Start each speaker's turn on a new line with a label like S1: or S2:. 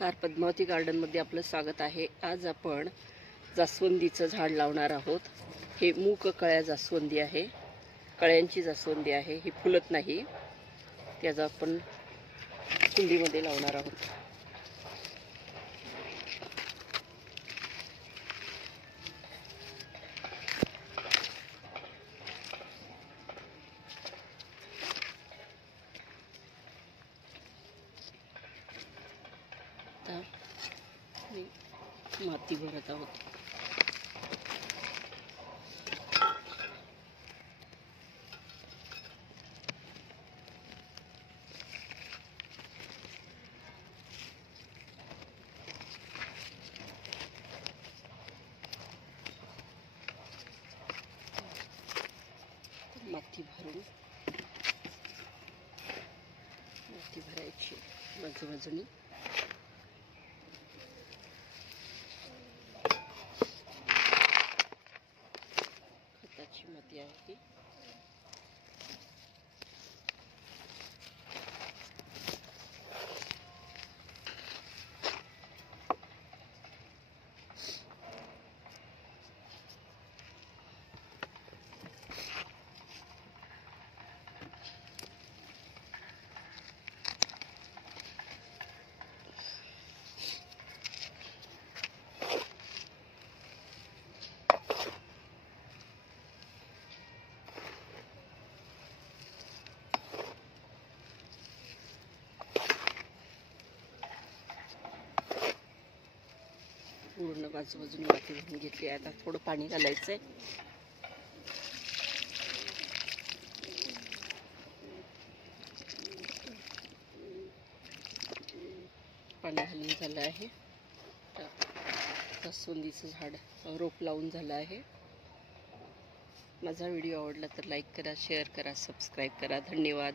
S1: नमस्कार. पद्मावती गार्डनमध्ये आपलं स्वागत आहे. आज आपण जास्वंदीचं झाड लावणार आहोत. हे मूक कळ्या जास्वंदी आहे. कळ्यांची जास्वंदी आहे. ही फुलत नाही. त्याचा आपण कुंडीमध्ये लावणार आहोत. आता मी माती भरत आहोत. माती भरून माती भरायची. बाजूबाजूनी पूर्ण बाजूबाजून माती घेऊन घेतली आहे. आता थोडं पाणी घालायचं आहे पाणी घालून झालं आहे. आता झाड रोप लावून झालं आहे. माझा व्हिडिओ आवडला तर लाईक करा शेअर करा सबस्क्राईब करा. धन्यवाद.